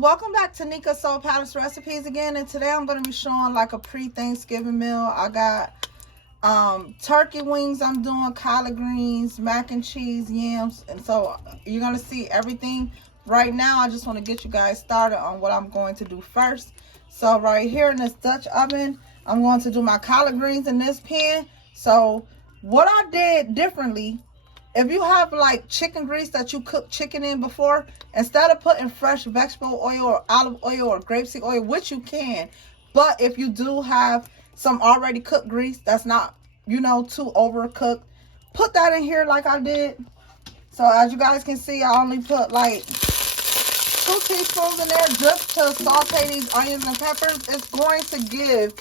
welcome back to Nika Soul Palace Recipes again, and today I'm going to be showing like a pre-Thanksgiving meal. I got turkey wings, I'm doing collard greens, mac and cheese, yams, and so you're going to see everything. Right now I just want to get you guys started on what I'm going to do first. So right here in this Dutch oven, I'm going to do my collard greens in this pan. So what I did differently, if you have like chicken grease that you cook chicken in before, instead of putting fresh vegetable oil or olive oil or grapeseed oil, which you can, but if you do have some already cooked grease that's not, you know, too overcooked, put that in here like I did. So as you guys can see, I only put like 2 teaspoons in there just to saute these onions and peppers. It's going to give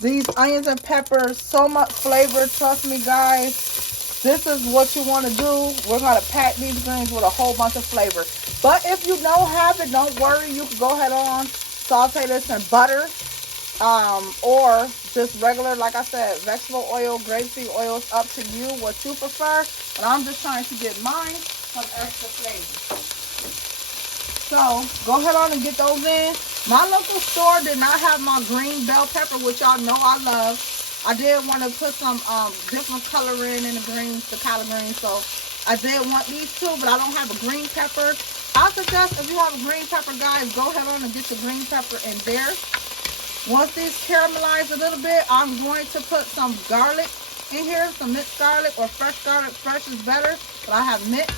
these onions and peppers so much flavor. Trust me, guys. This is what you want to do. We're going to pack these greens with a whole bunch of flavor. But if you don't have it, don't worry. You can go ahead on, saute this in butter. Or just regular, like I said, vegetable oil, grapeseed oil. It's up to you what you prefer. But I'm just trying to get mine some extra flavor. So go ahead on and get those in. My local store did not have my green bell pepper, which y'all know I love. I did want to put some different coloring in the greens, the collard greens. So I did want these two, but I don't have a green pepper. I suggest if you have a green pepper, guys, go ahead on and get your green pepper in there. Once these caramelize a little bit, I'm going to put some garlic in here, some minced garlic or fresh garlic. Fresh is better, but I have minced.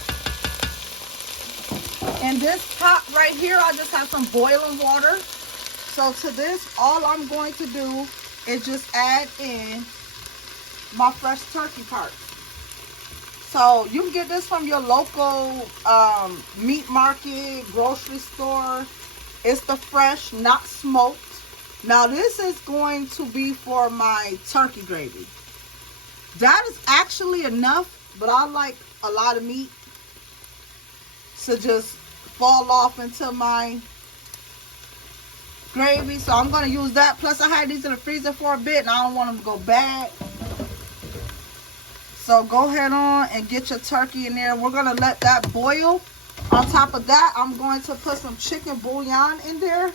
In this pot right here, I just have some boiling water. So to this, all I'm going to do is just add in my fresh turkey parts. So you can get this from your local meat market, grocery store. It's the fresh, not smoked. Now this is going to be for my turkey gravy. That is actually enough, but I like a lot of meat to just fall off into my gravy. So I'm going to use that. Plus I had these in the freezer for a bit and I don't want them to go bad. So go ahead on and get your turkey in there. We're going to let that boil. On top of that, I'm going to put some chicken bouillon in there.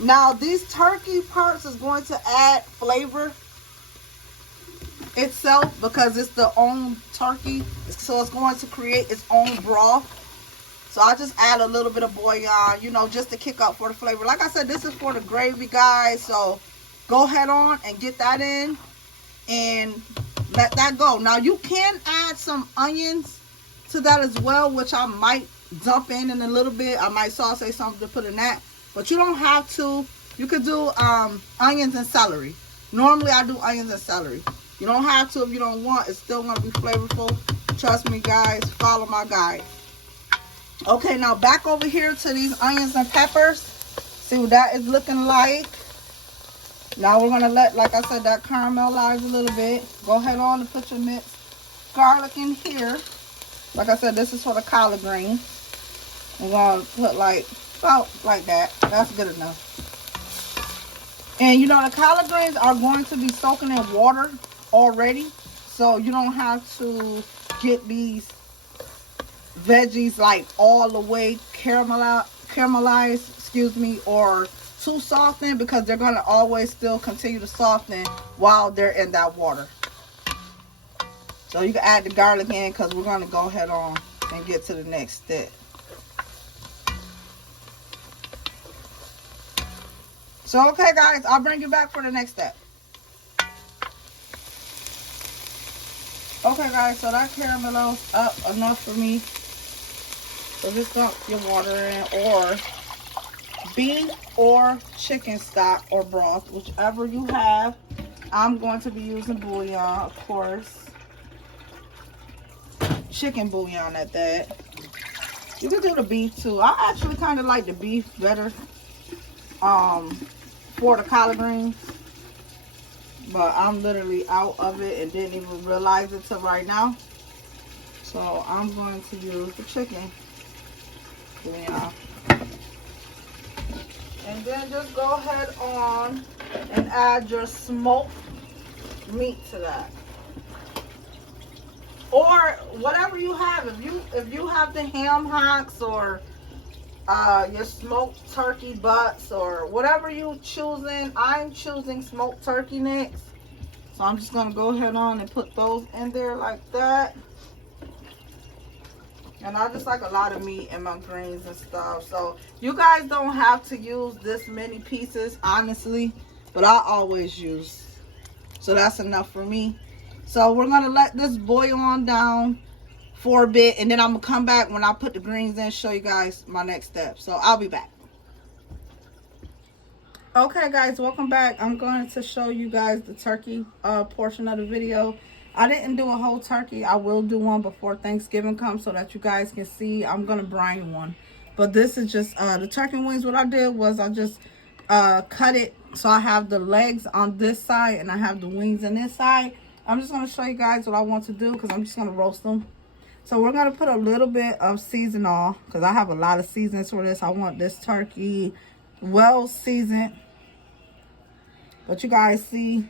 Now these turkey parts is going to add flavor itself because it's the own turkey. So it's going to create its own broth. So I just add a little bit of bouillon, you know, just to kick up for the flavor. Like I said, this is for the gravy, guys. So go ahead on and get that in and let that go. Now you can add some onions to that as well, which I might dump in a little bit. I might saute something to put in that, but you don't have to. You could do onions and celery. Normally I do onions and celery. You don't have to if you don't want. It's still going to be flavorful. Trust me, guys. Follow my guide. Okay, now back over here to these onions and peppers. See what that is looking like. Now we're going to let, like I said, that caramelize a little bit. Go ahead on and put your minced garlic in here. Like I said, this is for the collard greens. We're going to put about like that. That's good enough. And you know, the collard greens are going to be soaking in water already. So you don't have to get these veggies like all the way caramelized, excuse me, or too softened, because they're going to always still continue to soften while they're in that water. So you can add the garlic in because we're going to go ahead on and get to the next step. So okay guys, I'll bring you back for the next step. Okay guys, so that caramelized up enough for me. So just dump your water in, or beef or chicken stock or broth, whichever you have. I'm going to be using bouillon, of course. Chicken bouillon at that. You can do the beef too. I actually kind of like the beef better for the collard greens. But I'm literally out of it and didn't even realize it till right now. So I'm going to use the chicken bouillon. And then just go ahead on and add your smoked meat to that. Or whatever you have. If you have the ham hocks or your smoked turkey butts or whatever you choosing. I'm choosing smoked turkey necks. So I'm just going to go ahead on and put those in there like that. And I just like a lot of meat in my greens and stuff. So you guys don't have to use this many pieces, honestly. But I always use. So that's enough for me. So we're going to let this boil on down for a bit. And then I'm going to come back when I put the greens in, show you guys my next step. So I'll be back. Okay guys, welcome back. I'm going to show you guys the turkey portion of the video. I didn't do a whole turkey. I will do one before Thanksgiving comes so that you guys can see. I'm going to brine one. But this is just the turkey wings. What I did was I just cut it. So I have the legs on this side and I have the wings on this side. I'm just going to show you guys what I want to do because I'm just going to roast them. So we're going to put a little bit of seasoning because I have a lot of seasonings for this. I want this turkey well seasoned. But you guys see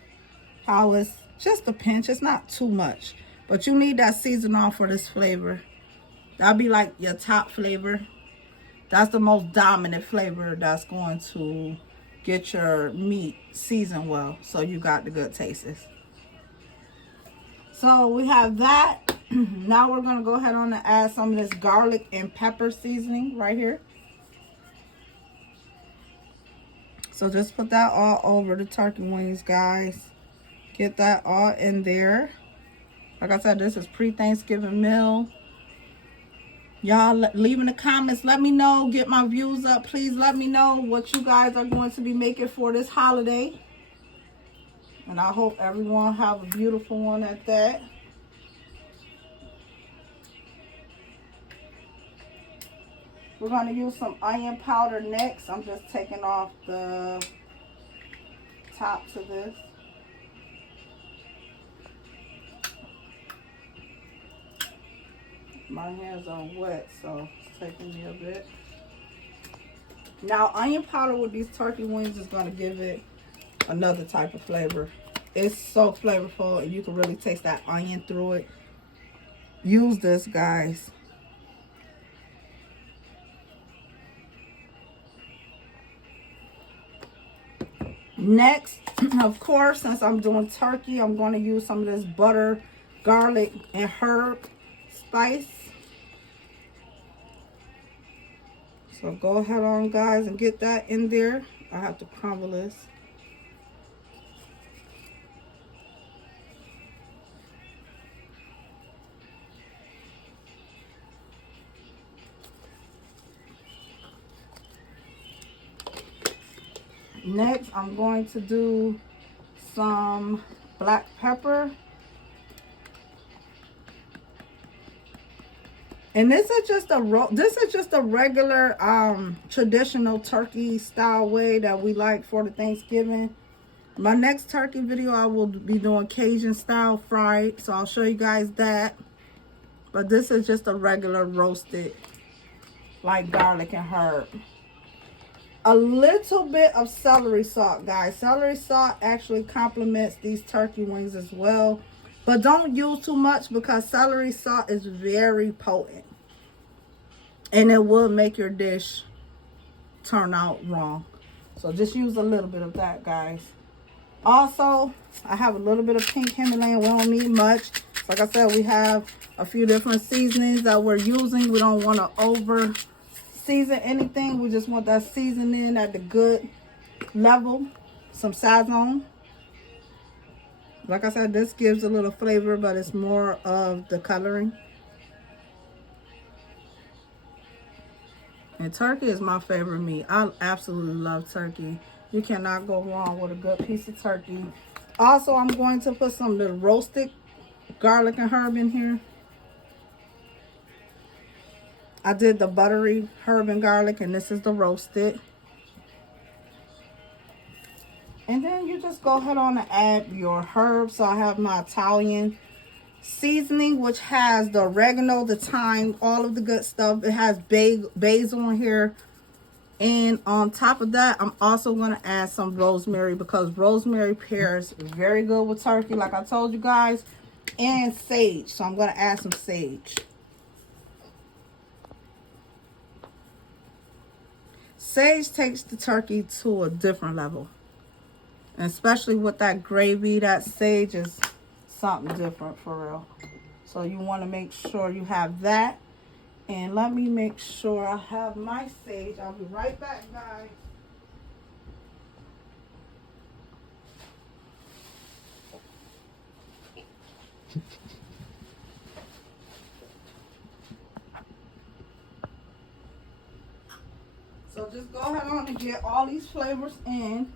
how it's just a pinch. It's not too much. But you need that seasoning for this flavor. That'll be like your top flavor. That's the most dominant flavor that's going to get your meat seasoned well. So you got the good tastes. So we have that. Now we're going to go ahead on and add some of this garlic and pepper seasoning right here. So just put that all over the turkey wings, guys. Get that all in there. Like I said, this is pre-Thanksgiving meal. Y'all leave in the comments. Let me know. Get my views up. Please let me know what you guys are going to be making for this holiday. And I hope everyone have a beautiful one at that. We're going to use some onion powder next. I'm just taking off the top to this. My hands are wet, so it's taking me a bit. Now, onion powder with these turkey wings is going to give it another type of flavor. It's so flavorful, and you can really taste that onion through it. Use this, guys. Next, of course, since I'm doing turkey, I'm going to use some of this butter, garlic, and herb spice. So go ahead on, guys, and get that in there. I have to crumble this. Next, I'm going to do some black pepper. And this is just a regular traditional turkey style way that we like for the Thanksgiving. My next turkey video, I will be doing Cajun style fried, so I'll show you guys that. But this is just a regular roasted, like garlic and herb. A little bit of celery salt, guys. Celery salt actually complements these turkey wings as well. But don't use too much because celery salt is very potent. And it will make your dish turn out wrong. So just use a little bit of that, guys. Also, I have a little bit of pink Himalayan. We don't need much. Like I said, we have a few different seasonings that we're using. We don't want to over season anything. We just want that seasoning at the good level. Some Sazon. Like I said, this gives a little flavor, but it's more of the coloring. And turkey is my favorite meat. I absolutely love turkey. You cannot go wrong with a good piece of turkey. Also, I'm going to put some of the roasted garlic and herb in here. I did the buttery herb and garlic, and this is the roasted. And then you just go ahead on and add your herbs. So I have my Italian seasoning, which has the oregano, the thyme, all of the good stuff. It has basil in here. And on top of that, I'm also going to add some rosemary because rosemary pairs very good with turkey, like I told you guys, and sage. So I'm going to add some sage. sage takes the turkey to a different level. And especially with that gravy, that sage is something different for real. So you want to make sure you have that. And let me make sure I have my sage. I'll be right back, guys. So just go ahead on and get all these flavors in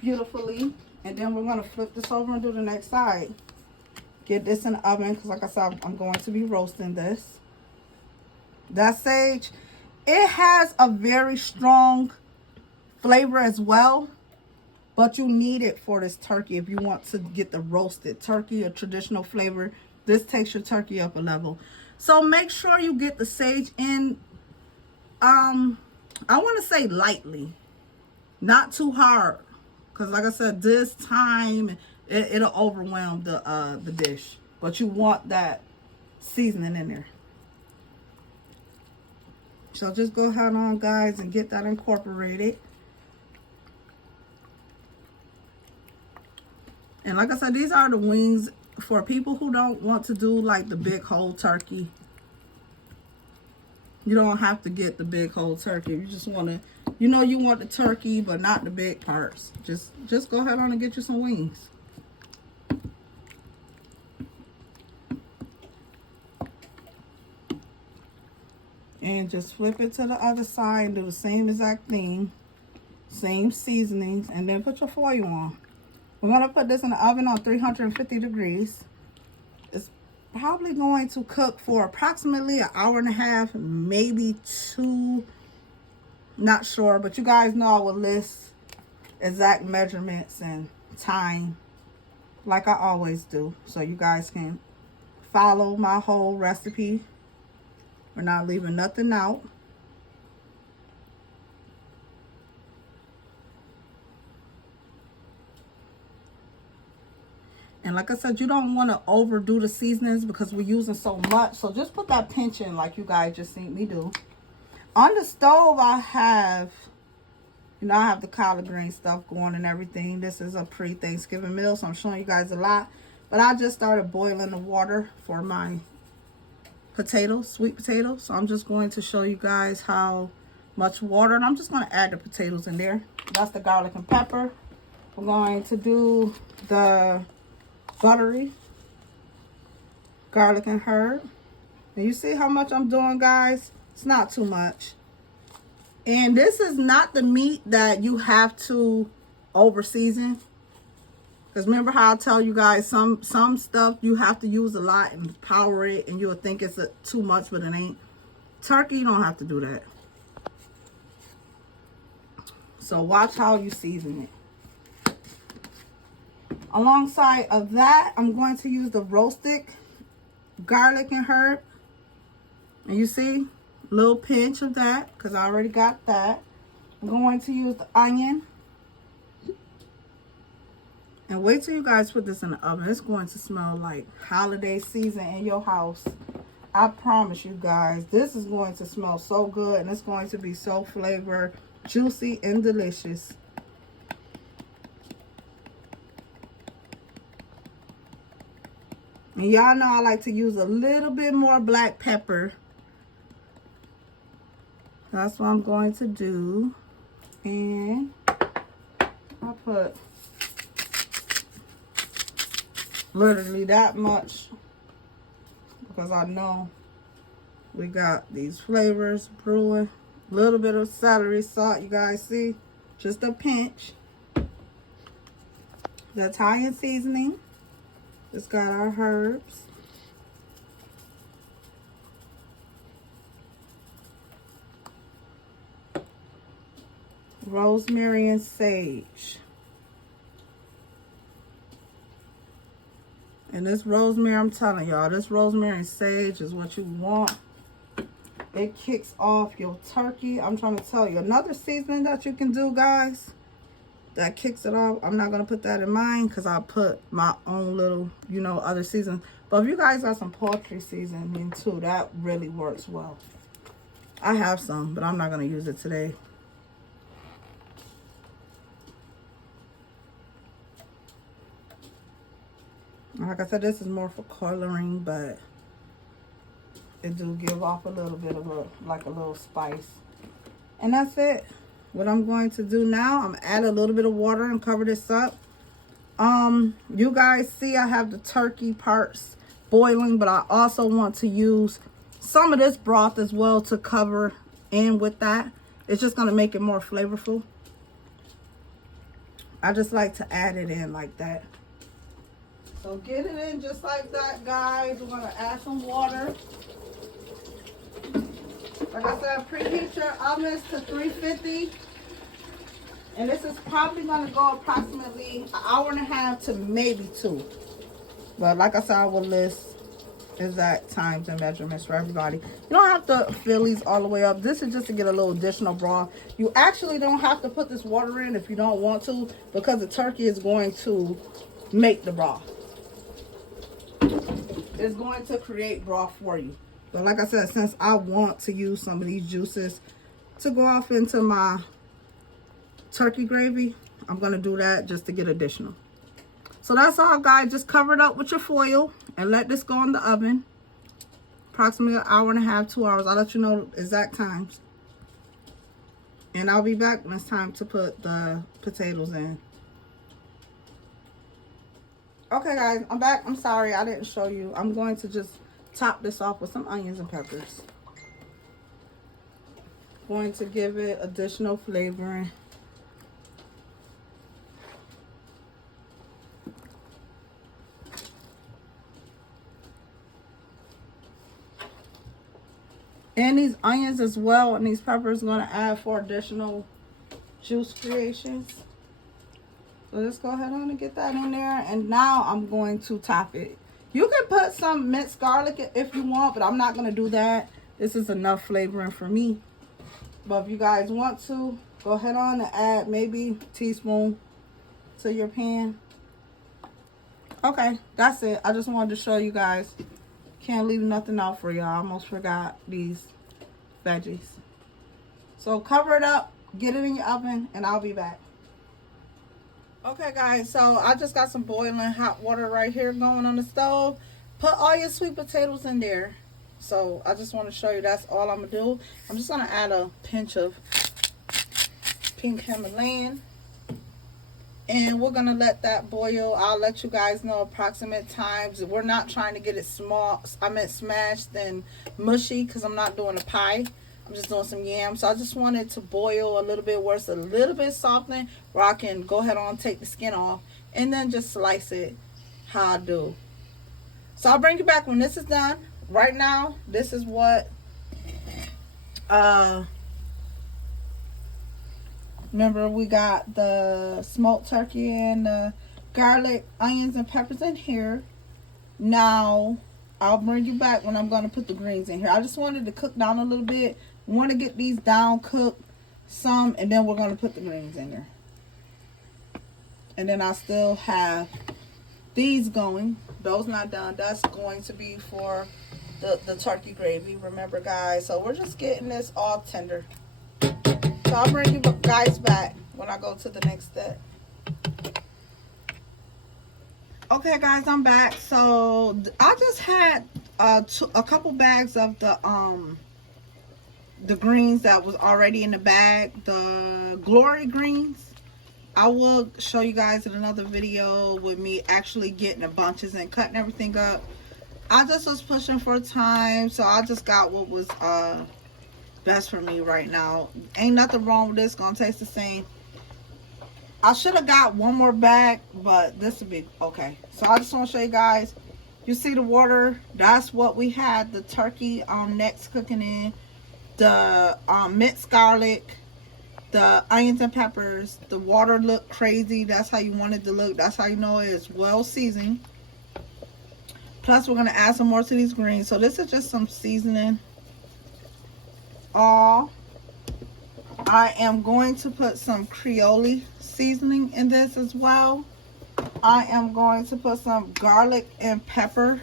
beautifully. And then we're going to flip this over and do the next side. Get this in the oven because like I said, I'm going to be roasting this. That sage, it has a very strong flavor as well. But you need it for this turkey if you want to get the roasted turkey, a traditional flavor. This takes your turkey up a level. So make sure you get the sage in, I want to say lightly, not too hard. Because like I said, this time, it'll overwhelm the dish. But you want that seasoning in there. So just go ahead on, guys, and get that incorporated. And like I said, these are the wings for people who don't want to do like the big whole turkey. You don't have to get the big whole turkey. You just want to, you know, you want the turkey, but not the big parts. Just go ahead on and get you some wings. And just flip it to the other side and do the same exact thing. Same seasonings. And then put your foil on. We're going to put this in the oven on 350 degrees. It's probably going to cook for approximately an hour and a half, maybe 2. Not sure, but you guys know I will list exact measurements and time like I always do. So you guys can follow my whole recipe. We're not leaving nothing out. And like I said, you don't want to overdo the seasonings because we're using so much. So just put that pinch in like you guys just seen me do. On the stove, I have, you know, I have the collard green stuff going and everything. This is a pre-Thanksgiving meal, so I'm showing you guys a lot. But I just started boiling the water for my potatoes, sweet potatoes. So I'm just going to show you guys how much water. And I'm just going to add the potatoes in there. That's the garlic and pepper. We're going to do the buttery garlic and herb. And you see how much I'm doing, guys? It's not too much. And this is not the meat that you have to over season. Because remember how I tell you guys, some stuff you have to use a lot and power it, and you'll think it's too much, but it ain't. Turkey, you don't have to do that. So watch how you season it. Alongside of that, I'm going to use the roasted garlic and herb. And you see, a little pinch of that, because I already got that. I'm going to use the onion. And wait till you guys put this in the oven. It's going to smell like holiday season in your house. I promise you guys, this is going to smell so good. And it's going to be so flavored, juicy, and delicious. And y'all know I like to use a little bit more black pepper. That's what I'm going to do. And I put literally that much because I know we got these flavors brewing. A little bit of celery salt, you guys see? Just a pinch. The Italian seasoning. It's got our herbs. Rosemary and sage. And this rosemary, I'm telling y'all, this rosemary and sage is what you want. It kicks off your turkey. I'm trying to tell you, another seasoning that you can do, guys, that kicks it off. I'm not going to put that in mine because I put my own little, you know, other seasoning. But if you guys got some poultry seasoning too, that really works well. I have some, but I'm not going to use it today. Like I said, this is more for coloring, but it do give off a little bit of like a little spice. And that's it. What I'm going to do now, I'm add a little bit of water and cover this up. You guys see I have the turkey parts boiling, but I also want to use some of this broth as well to cover in with that. It's just going to make it more flavorful. I just like to add it in like that. So get it in just like that, guys. We're going to add some water. Like I said, preheat your ovens to 350. And this is probably going to go approximately an hour and a half to maybe 2. But like I said, I will list exact times and measurements for everybody. You don't have to fill these all the way up. This is just to get a little additional broth. You actually don't have to put this water in if you don't want to, because the turkey is going to make the broth. It's going to create broth for you. But like I said, since I want to use some of these juices to go off into my turkey gravy, I'm going to do that just to get additional. So that's all, guys. Just cover it up with your foil and let this go in the oven. Approximately an hour and a half, 2 hours. I'll let you know exact times. And I'll be back when it's time to put the potatoes in. Okay, guys, I'm back. I'm sorry I didn't show you. I'm going to just top this off with some onions and peppers. Going to give it additional flavoring. And these onions as well, and these peppers going to add for additional juice creations. So let's go ahead on and get that in there. And now I'm going to top it. You can put some minced garlic if you want, but I'm not going to do that. This is enough flavoring for me. But if you guys want to, go ahead on and add maybe a teaspoon to your pan. Okay, that's it. I just wanted to show you guys. Can't leave nothing out for y'all. I almost forgot these veggies. So cover it up, get it in your oven, and I'll be back. Okay, guys, so I just got some boiling hot water right here going on the stove. Put all your sweet potatoes in there. So I just want to show you that's all I'm going to do. I'm just going to add a pinch of pink Himalayan. And we're going to let that boil. I'll let you guys know approximate times. We're not trying to get it smashed and mushy, because I'm not doing a pie. I'm just doing some yams. So I just want it to boil a little bit where it's a little bit softened, where I can go ahead on, take the skin off, and then just slice it how I do. So I'll bring you back when this is done. Right now, this is what remember, we got the smoked turkey and the garlic, onions, and peppers in here. Now, I'll bring you back when I'm going to put the greens in here. I just wanted to cook down a little bit. We want to get these down cooked some, and then we're going to put the greens in there. And then I still have these going. Those not done. That's going to be for the turkey gravy. Remember, guys. So we're just getting this all tender. So I'll bring you guys back when I go to the next step. Okay, guys, I'm back. So I just had a couple bags of the greens that was already in the bag, the glory greens. I will show you guys in another video with me actually getting the bunches and cutting everything up. I just was pushing for time, so I just got what was best for me right now. Ain't nothing wrong with this. Gonna taste the same. I should have got one more bag, but this would be okay. So I just want to show you guys. You see the water? That's what we had the turkey necks cooking in. The minced garlic, the onions and peppers. The water looked crazy. That's how you want it to look. That's how you know it is well seasoned. Plus, we're going to add some more to these greens. So this is just some seasoning. I am going to put some Creole seasoning in this as well. I am going to put some garlic and pepper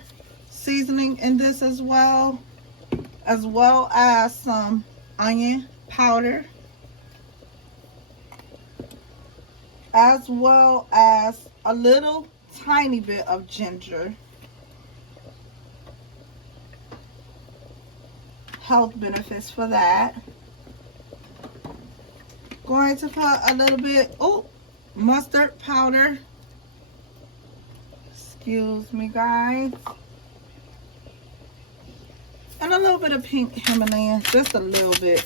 seasoning in this as well as some onion powder, as well as a little tiny bit of ginger. Health benefits for that. Going to put a little bit, mustard powder. Excuse me, guys. And a little bit of pink Himalayan, just a little bit.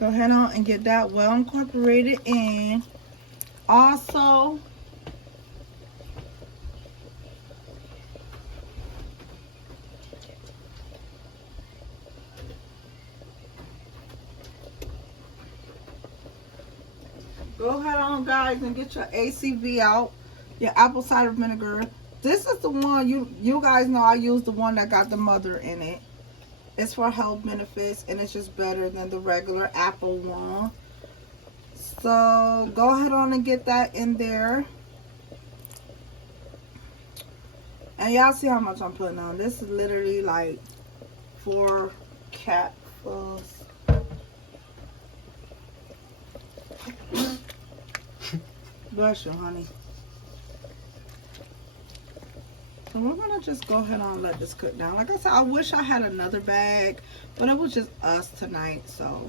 Go ahead on and get that well incorporated in. Also, go ahead on, guys, and get your ACV out, your apple cider vinegar. This is the one, you guys know I use the one that got the mother in it. It's for health benefits, and it's just better than the regular apple one. So go ahead on and get that in there. And y'all see how much I'm putting on. This is literally like 4 capfuls. Bless you, honey. So we're gonna just go ahead and let this cook down. Like I said, I wish I had another bag, but it was just us tonight. So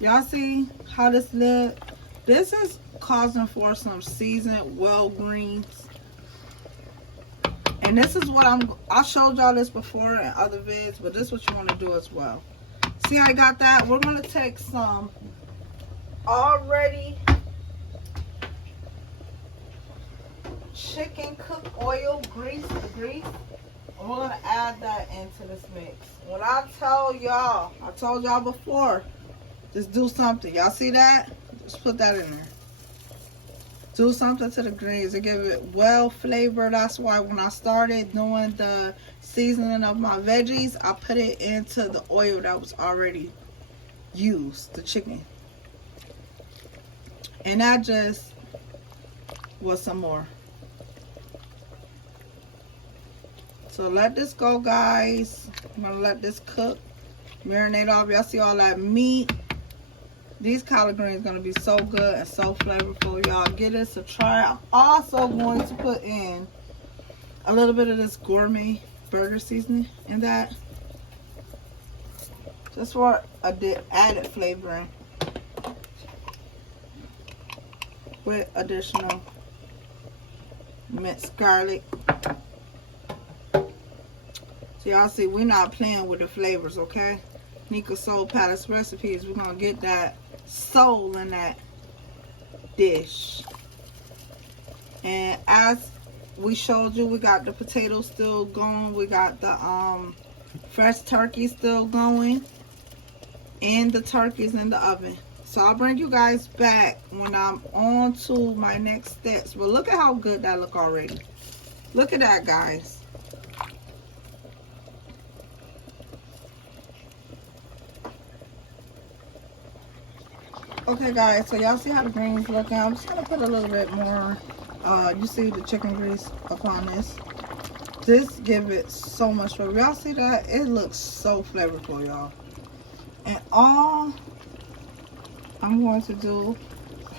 y'all see how this look? This is causing for some seasoned well greens. And this is what I showed y'all this before in other vids, but this is what you want to do as well. See, I got that. We're gonna take some already chicken cooked oil grease, and we're gonna add that into this mix. When I tell y'all, I told y'all before, just do something. Y'all see that? Just put that in there. Do something to the greens to give it well flavor. That's why when I started doing the seasoning of my veggies, I put it into the oil that was already used, the chicken. And that just was some more. So let this go, guys. I'm gonna let this cook, marinate off. Y'all see all that meat? These collard greens gonna be so good and so flavorful. Y'all give this a try. I'm also going to put in a little bit of this gourmet burger seasoning in that, just for added flavoring, with additional minced garlic. So y'all see, we're not playing with the flavors, okay? Nika Soul Palace Recipes. We're gonna get that soul in that dish. And as we showed you, we got the potatoes still going. We got the fresh turkey still going, and the turkey's in the oven. So I'll bring you guys back when I'm on to my next steps. But look at how good that look already. Look at that, guys. Okay, guys, so y'all see how the greens looking. I'm just gonna put a little bit more, you see the chicken grease upon this. This give it so much flavor. Y'all see that? It looks so flavorful, y'all. And all I'm going to do,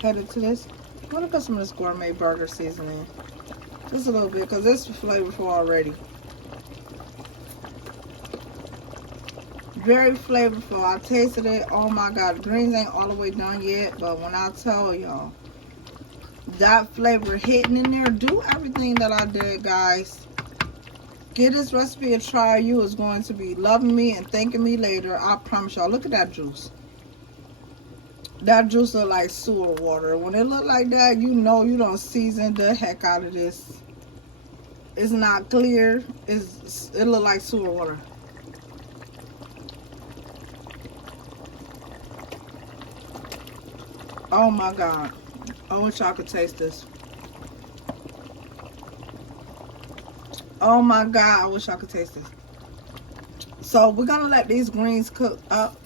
headed to this, I'm gonna put some of this gourmet burger seasoning. Just a little bit, because it's flavorful already. Very flavorful. I tasted it. Oh my god, the greens ain't all the way done yet, but when I tell y'all that flavor hitting in there, do everything that I did, guys. Give this recipe a try. You is going to be loving me and thanking me later. I promise y'all. Look at that juice. That juice look like sewer water. When it look like that, you know you don't season the heck out of this. It's not clear. It look like sewer water. Oh my god. I wish y'all could taste this. Oh my god, I wish I could taste this. So we're gonna let these greens cook up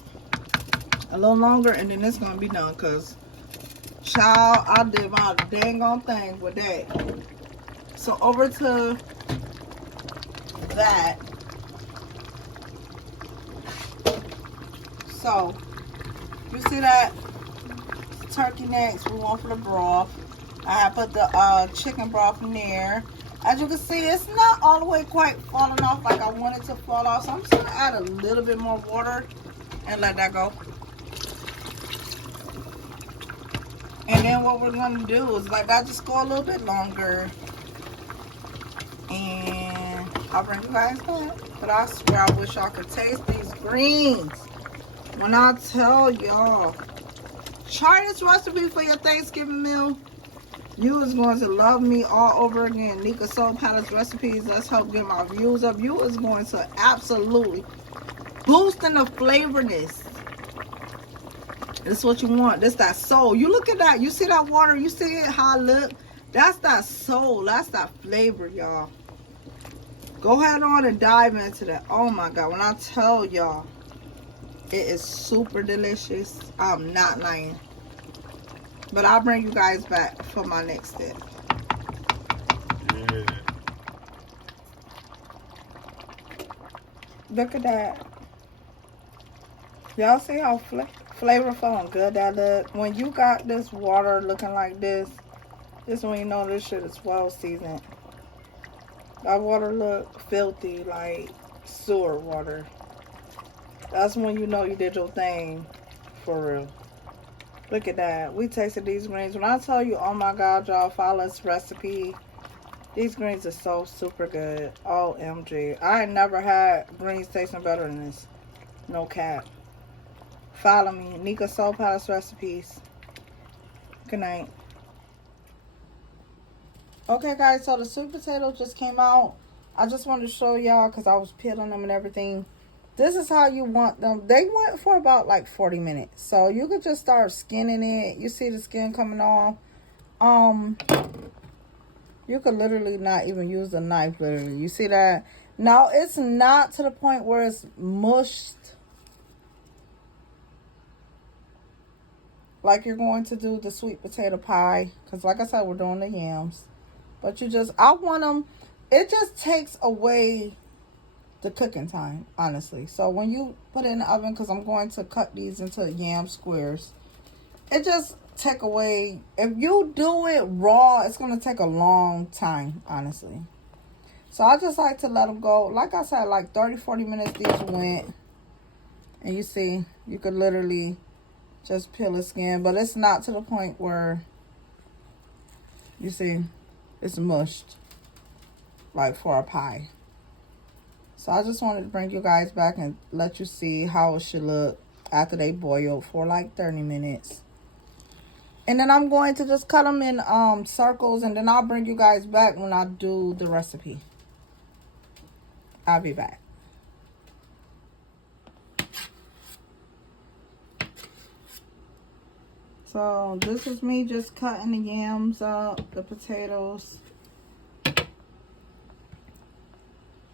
a little longer, and then it's gonna be done, because child, I did my dang on thing with that. So over to that. So you see that? turkey necks. We want for the broth. I put the chicken broth in there. As you can see, it's not all the way quite falling off like I want it to fall off. So I'm just going to add a little bit more water and let that go. And then what we're going to do is let that just go a little bit longer. And I'll bring you guys back. But I swear I wish y'all could taste these greens. When I tell y'all, try this recipe for your Thanksgiving meal. You is going to love me all over again. Nika Soul Palace Recipes. Let's help get my views up. You is going to absolutely boost in the flavorness. This is what you want. This that soul. You look at that. You see that water? You see it? How it look? That's that soul. That's that flavor, y'all. Go ahead on and dive into that. Oh my God. When I tell y'all, it is super delicious. I'm not lying. But I'll bring you guys back for my next step. Yeah. Look at that. Y'all see how flavorful and good that look? When you got this water looking like this is when you know this shit is well seasoned. That water look filthy like sewer water. That's when you know you did your thing for real. Look at that. We tasted these greens. When I tell you, oh my God, y'all, follow this recipe. These greens are so super good. OMG. I ain't never had greens tasting better than this. No cap. Follow me. Nika Soul Palace Recipes. Good night. Okay, guys. So the sweet potatoes just came out. I just wanted to show y'all because I was peeling them and everything. This is how you want them. They went for about like 40 minutes. So you could just start skinning it. You see the skin coming off. You could literally not even use a knife, literally. You see that? Now, it's not to the point where it's mushed. Like you're going to do the sweet potato pie. Because like I said, we're doing the yams. But you just, I want them, it just takes away the cooking time, honestly. So when you put it in the oven, because I'm going to cut these into yam squares, it just take away, if you do it raw, it's going to take a long time, honestly. So I just like to let them go. Like I said, like 30-40 minutes these went. And you see, you could literally just peel the skin, but it's not to the point where, you see, it's mushed like for a pie. So I just wanted to bring you guys back and let you see how it should look after they boil for like 30 minutes. And then I'm going to just cut them in circles, and then I'll bring you guys back when I do the recipe. I'll be back. So this is me just cutting the yams up, the potatoes.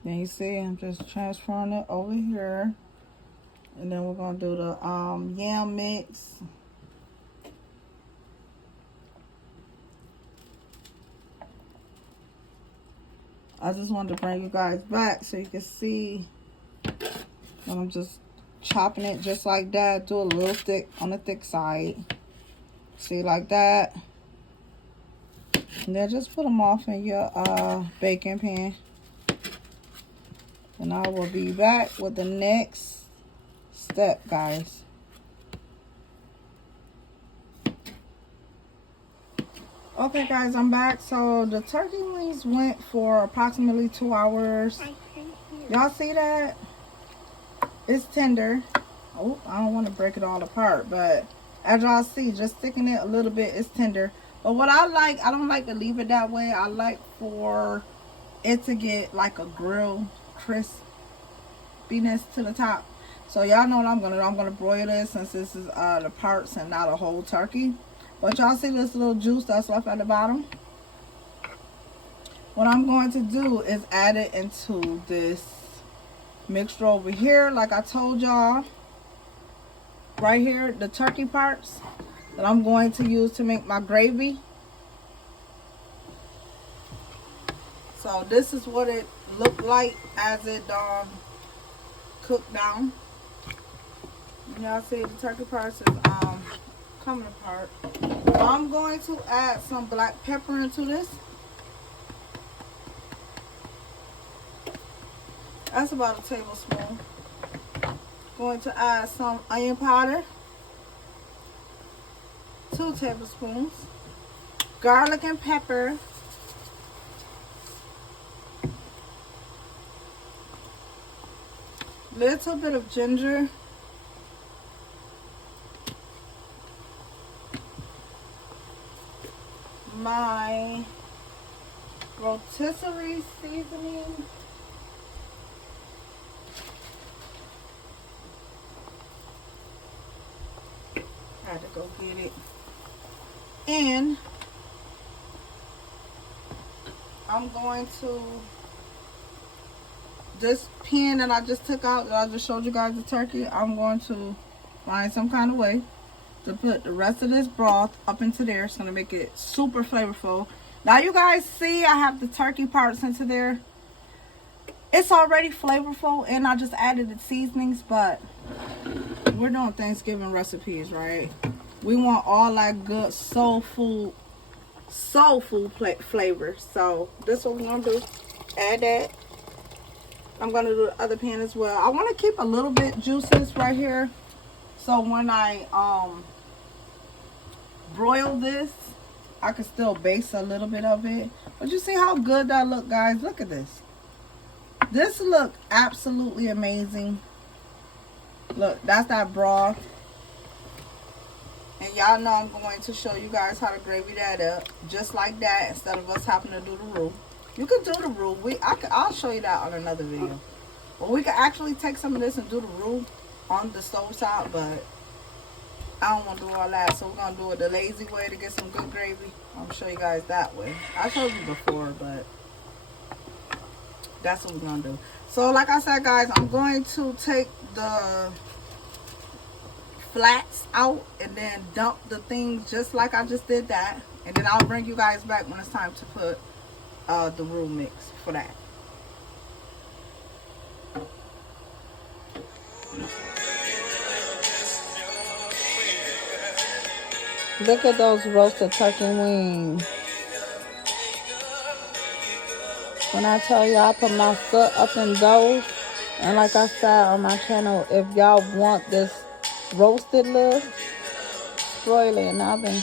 Then you see I'm just transferring it over here. And then we're going to do the yam mix. I just wanted to bring you guys back so you can see. And I'm just chopping it just like that. Do a little thick on the thick side. See, like that. And then just put them off in your baking pan. And I will be back with the next step, guys. Okay, guys, I'm back. So the turkey wings went for approximately 2 hours. Y'all see that? It's tender. Oh, I don't want to break it all apart, but as y'all see, just sticking it a little bit, it's tender. But what I like, I don't like to leave it that way. I like for it to get like a grilled crispiness to the top. So y'all know what I'm gonna do. I'm gonna broil this since this is the parts and not a whole turkey. But y'all see this little juice that's left at the bottom? What I'm going to do is add it into this mixture over here, like I told y'all. Right here, the turkey parts that I'm going to use to make my gravy. So this is what it looked like as it cooked down. Y'all see the turkey parts is coming apart. I'm going to add some black pepper into this. That's about a tablespoon. Going to add some onion powder. 2 tablespoons. Garlic and pepper. Little bit of ginger. My rotisserie seasoning. Had to go get it. And I'm going to, this pan that I just took out, that I just showed you guys the turkey, I'm going to find some kind of way to put the rest of this broth up into there. It's going to make it super flavorful. Now you guys see I have the turkey parts into there. It's already flavorful and I just added the seasonings, but we're doing Thanksgiving recipes, right? We want all that good soul food flavor. So this is what we're going to do. Add that. I'm going to do the other pan as well. I want to keep a little bit juices right here. So when I broil this, I can still baste a little bit of it. But you see how good that look, guys? Look at this. This look absolutely amazing. Look, that's that broth. And y'all know I'm going to show you guys how to gravy that up. Just like that, instead of us having to do the roux. You can do the roux. I'll show you that on another video. But we can actually take some of this and do the roux on the stove side, but I don't want to do all that. So we're going to do it the lazy way to get some good gravy. I'm going to show you guys that way. I showed you before, but that's what we're going to do. So like I said, guys, I'm going to take the flats out and then dump the things just like I just did that. And then I'll bring you guys back when it's time to put the roux mix for that. Look at those roasted turkey wings. When I tell you I put my foot up in those, and like I said on my channel, if y'all want this roasted look, broil it in the oven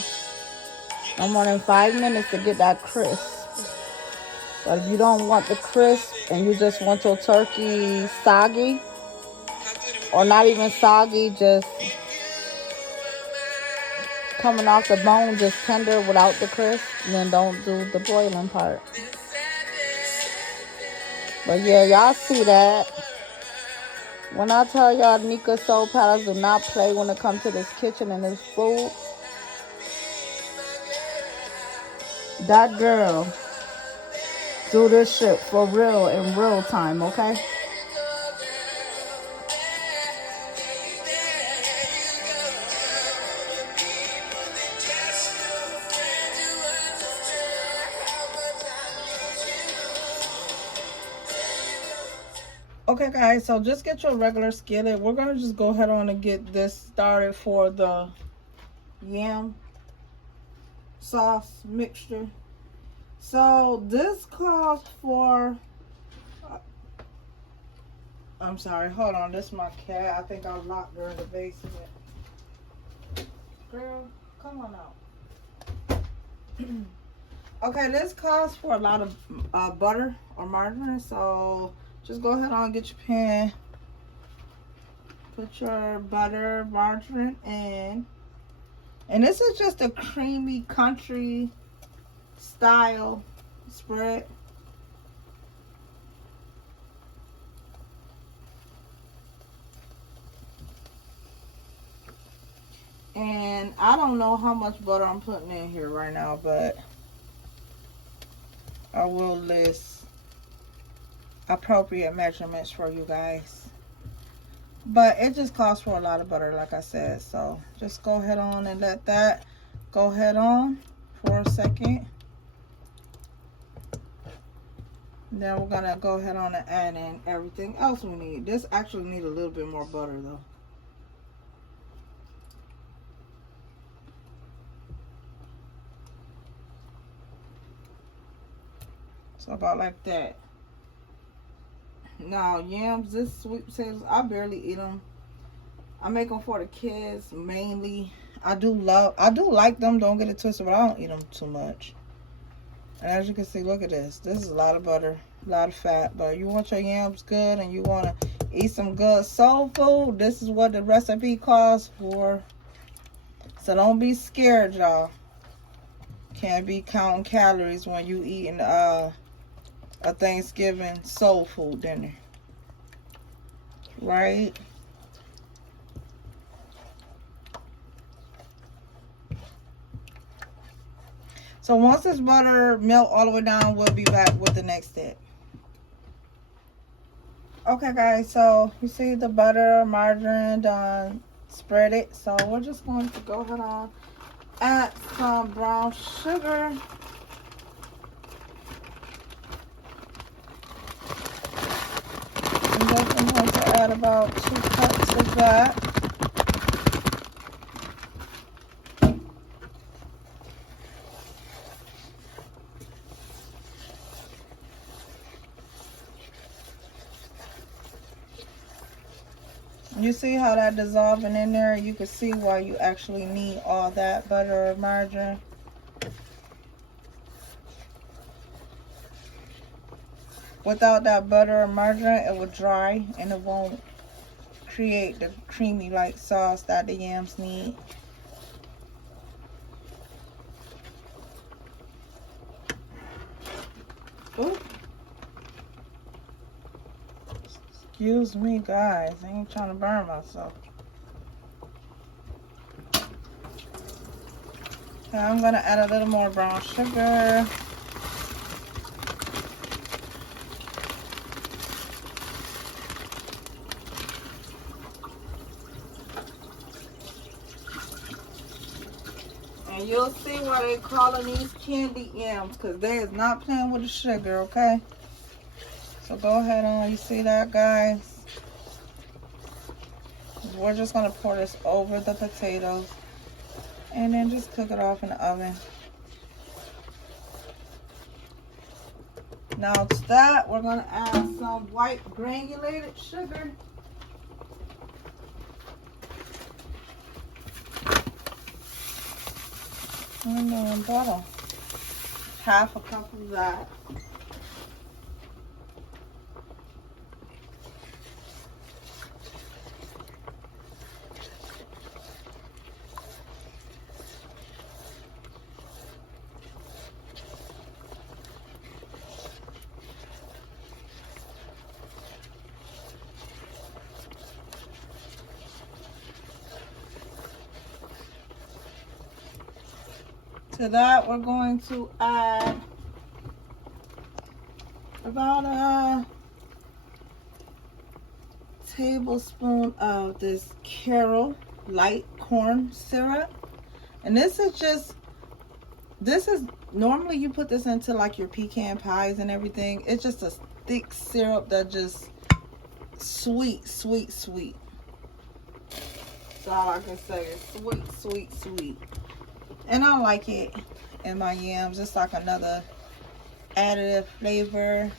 no more than 5 minutes to get that crisp. But if you don't want the crisp and you just want your turkey soggy, or not even soggy, just coming off the bone, just tender without the crisp, then don't do the broiling part. But yeah, y'all see that. When I tell y'all Nika Soul Palace do not play when it comes to this kitchen and this food, that girl do this shit for real in real time, okay? Okay guys, so just get your regular skillet. We're gonna just go ahead on and get this started for the yam sauce mixture. So this calls for, I'm sorry, hold on, this is my cat. I think I locked her in the basement. Girl, come on out. Okay, this calls for a lot of butter or margarine, so just go ahead on and get your pan. Put your butter, margarine in. And this is just a creamy country style spread. And I don't know how much butter I'm putting in here right now, but I will list appropriate measurements for you guys. But it just calls for a lot of butter, like I said. So just go ahead on and let that go ahead on for a second. Then we're gonna go ahead on and add in everything else we need. This actually needs a little bit more butter though. So about like that. Now yams, this sweet potatoes, I barely eat them. I make them for the kids mainly. I do like them, don't get it twisted, but I don't eat them too much. And as you can see, look at this. This is a lot of butter, a lot of fat. But you want your yams good and you want to eat some good soul food, this is what the recipe calls for. So don't be scared, y'all. Can't be counting calories when you eating a Thanksgiving soul food dinner. Right? So once this butter melt all the way down, we'll be back with the next step. Okay guys, so you see the butter, margarine done spread it. So we're just going to go ahead on add some brown sugar. And then I'm going to add about 2 cups of that. You see how that dissolving in there? You can see why you actually need all that butter or margarine. Without that butter or margarine, it will dry and it won't create the creamy like sauce that the yams need. Ooh. Excuse me, guys. I ain't trying to burn myself. Okay, I'm going to add a little more brown sugar. And you'll see why they're calling these candied yams, because they is not playing with the sugar, okay? So go ahead on, you see that, guys? We're just going to pour this over the potatoes and then just cook it off in the oven. Now to that, we're going to add some white granulated sugar. And then about half a cup of that. To that, we're going to add about a tablespoon of this Karo light corn syrup. And this is normally you put this into like your pecan pies and everything. It's just a thick syrup that just sweet, sweet, sweet. That's all I can say is sweet, sweet, sweet. And I like it in my yams. It's like another additive flavor.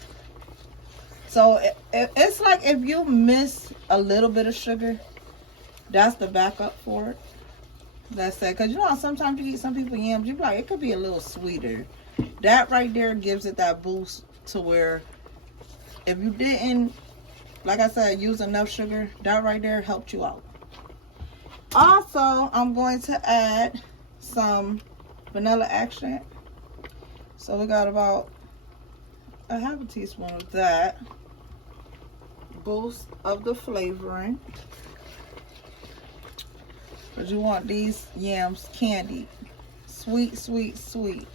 So it's like if you miss a little bit of sugar, that's the backup for it. That's it. Because you know, sometimes you eat some people yams, you be like, it could be a little sweeter. That right there gives it that boost to where if you didn't, like I said, use enough sugar, that right there helped you out. Also, I'm going to add some vanilla extract. So we got about a half a teaspoon of that. Boost of the flavoring. Because you want these yams candied. Sweet, sweet, sweet.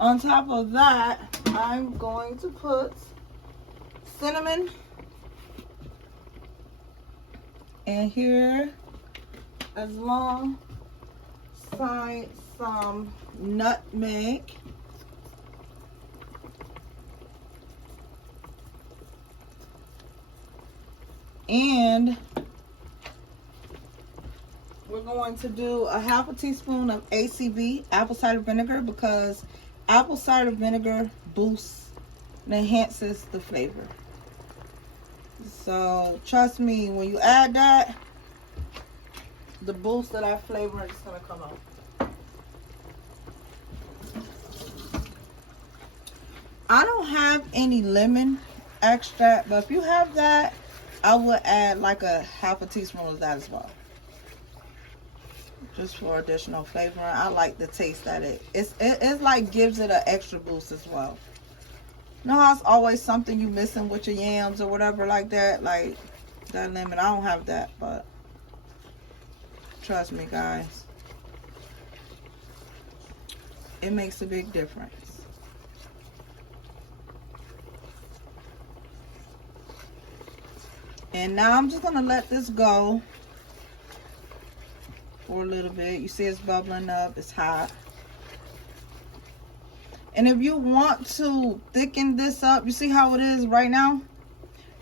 On top of that, I'm going to put cinnamon. And here, as long as some nutmeg. And we're going to do a half a teaspoon of ACV, apple cider vinegar, because apple cider vinegar boosts and enhances the flavor. So trust me, when you add that, the boost of that flavor is gonna come out. I don't have any lemon extract, but if you have that, I would add like a half a teaspoon of that as well, just for additional flavor. I like the taste that it's like gives it an extra boost as well. You know how it's always something you missing with your yams or whatever like that, like that lemon. I don't have that, but trust me, guys, it makes a big difference. And now I'm just gonna let this go for a little bit. You see it's bubbling up, it's hot. And if you want to thicken this up, you see how it is right now?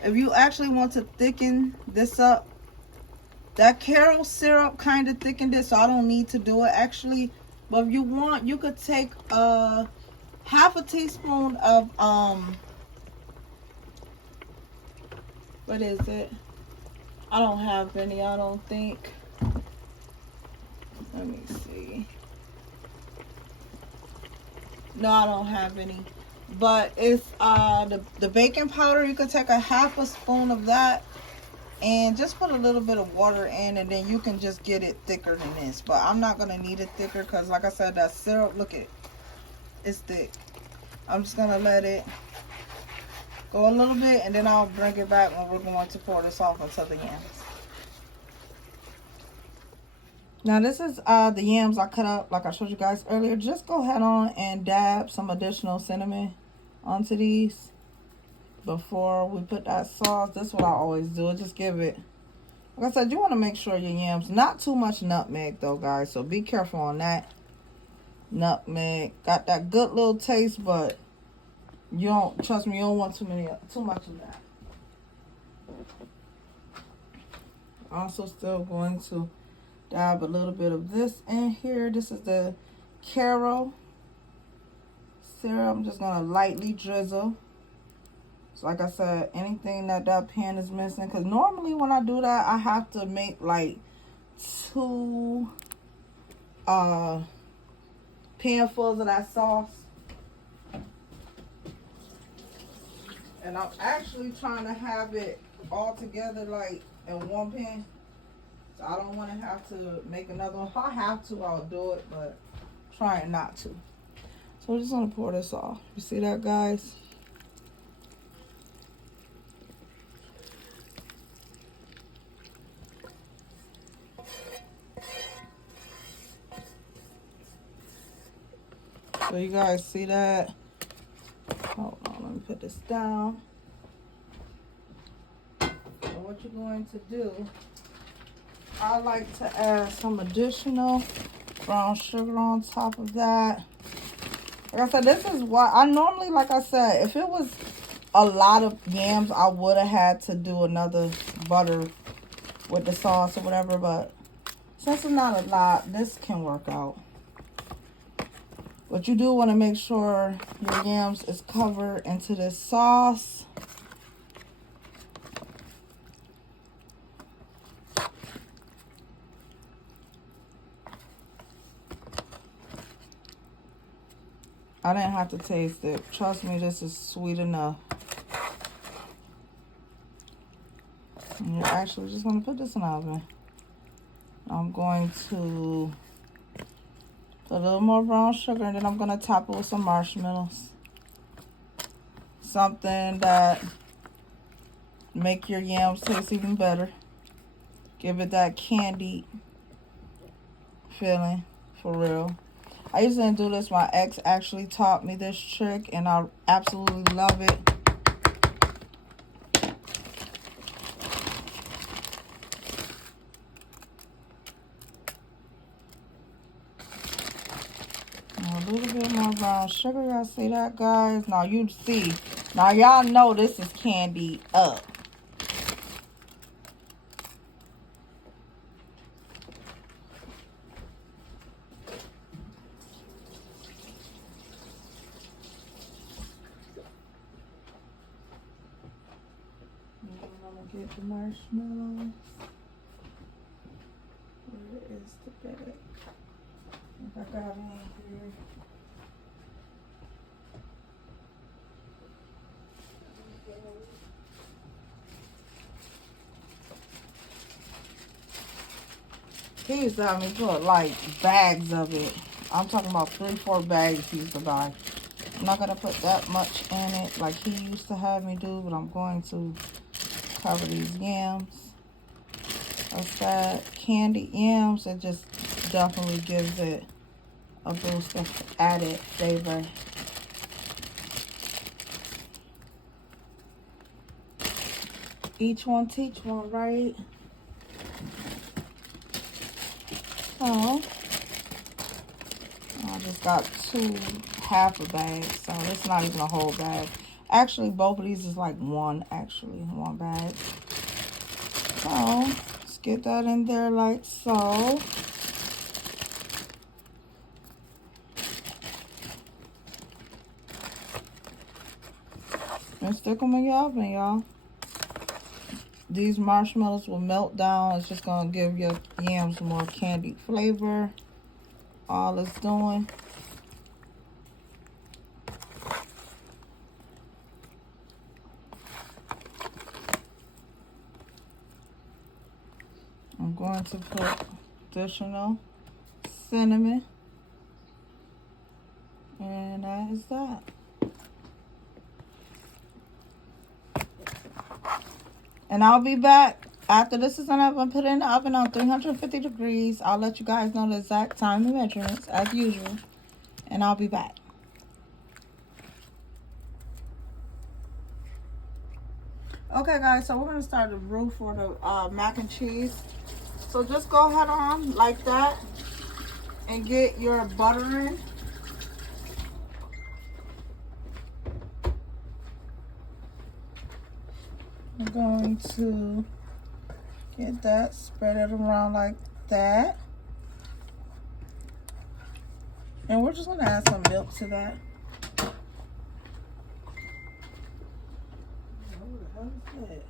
If you actually want to thicken this up, that Karo syrup kind of thickened it, so I don't need to do it actually. But if you want, you could take half a teaspoon of what is it? I don't have any, I don't think. Let me see. No, I don't have any. But it's the baking powder. You could take a half a spoon of that and just put a little bit of water in, and then you can just get it thicker than this. But I'm not gonna need it thicker because, like I said, that syrup, look it, it's thick. I'm just gonna let it go a little bit, and then I'll bring it back when we're going to pour this off into the yams. Now this is the yams I cut up like I showed you guys earlier. Just go ahead on and dab some additional cinnamon onto these before we put that sauce. That's what I always do. Just give it, like I said, you want to make sure your yams, not too much nutmeg though, guys, so be careful on that. Nutmeg got that good little taste, but you don't, trust me, you don't want too much of that. Also still going to dab a little bit of this in here. This is the Karo syrup. I'm just gonna lightly drizzle. So like I said, anything that pan is missing, because normally when I do that, I have to make like 2 panfuls of that sauce. And I'm actually trying to have it all together like in one pan. So I don't want to have to make another one. If I have to, I'll do it, but I'm trying not to. So we're just going to pour this off. You see that, guys? So you guys see that? Hold on, let me put this down. So what you're going to do, I like to add some additional brown sugar on top of that. Like I said, this is why I normally, like I said, if it was a lot of yams, I would have had to do another butter with the sauce or whatever. But since it's not a lot, this can work out. But you do want to make sure your yams is covered into this sauce. I didn't have to taste it. Trust me, this is sweet enough. And you're actually just going to put this in the oven. I'm going to put a little more brown sugar, and then I'm going to top it with some marshmallows. Something that make your yams taste even better. Give it that candied feeling, for real. I used to do this. My ex actually taught me this trick, and I absolutely love it. A little bit more brown sugar. Y'all see that, guys? Now you see. Now y'all know this is candied up. get the marshmallows. Where is the bag? If I got it in here. He used to have me put like bags of it. I'm talking about 3-4 bags he used to buy. I'm not gonna put that much in it like he used to have me do, but I'm going to cover these yams. What's that? Candied yams. It just definitely gives it a boost of added flavor. Each one teach one, right? So I just got half a bag, so it's not even a whole bag. Actually, both of these is like one bag. So let's get that in there like so. And stick them in your oven, y'all. These marshmallows will melt down. It's just gonna give your yams more candied flavor. All it's doing. I'm going to put additional cinnamon. And that is that. And I'll be back after this is done. I'm going to put it in the oven on 350 degrees. I'll let you guys know the exact time and measurements as usual. And I'll be back. Okay, guys, so we're going to start the roux for the mac and cheese. So just go ahead on like that and get your butter in. I'm going to get that, spread it around like that. And we're just going to add some milk to that. What the hell is that?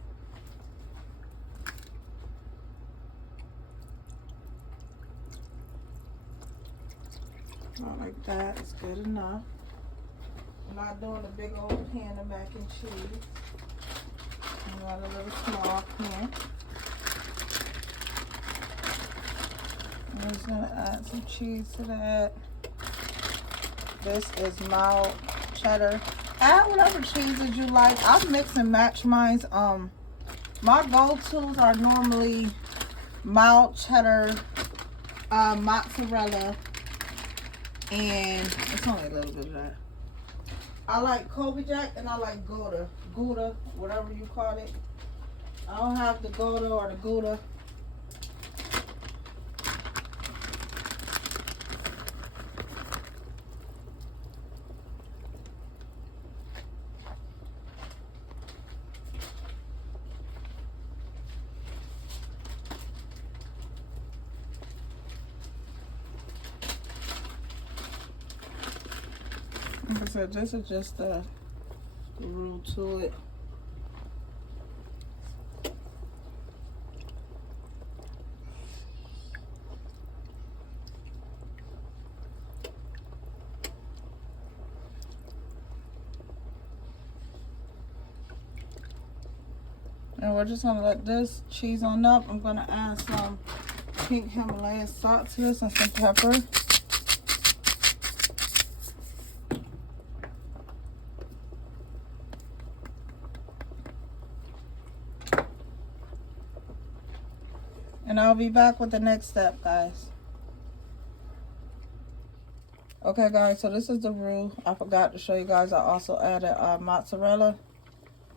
Not like that, it's good enough. I'm not doing a big old pan of mac and cheese. I got a little small pan. I'm just gonna add some cheese to that. This is mild cheddar. Add whatever cheeses you like. I mix and match mine. My go-tos are normally mild cheddar, mozzarella, and it's only a little bit of that. I like Colby Jack and I like Gouda, whatever you call it. I don't have the Gouda or the Gouda. Like I said, this is just the roux to it. And we're just gonna let this cheese on up. I'm gonna add some pink Himalayan salt to this and some pepper. And I'll be back with the next step, guys. Okay, guys, so this is the roux. I forgot to show you guys. I also added mozzarella.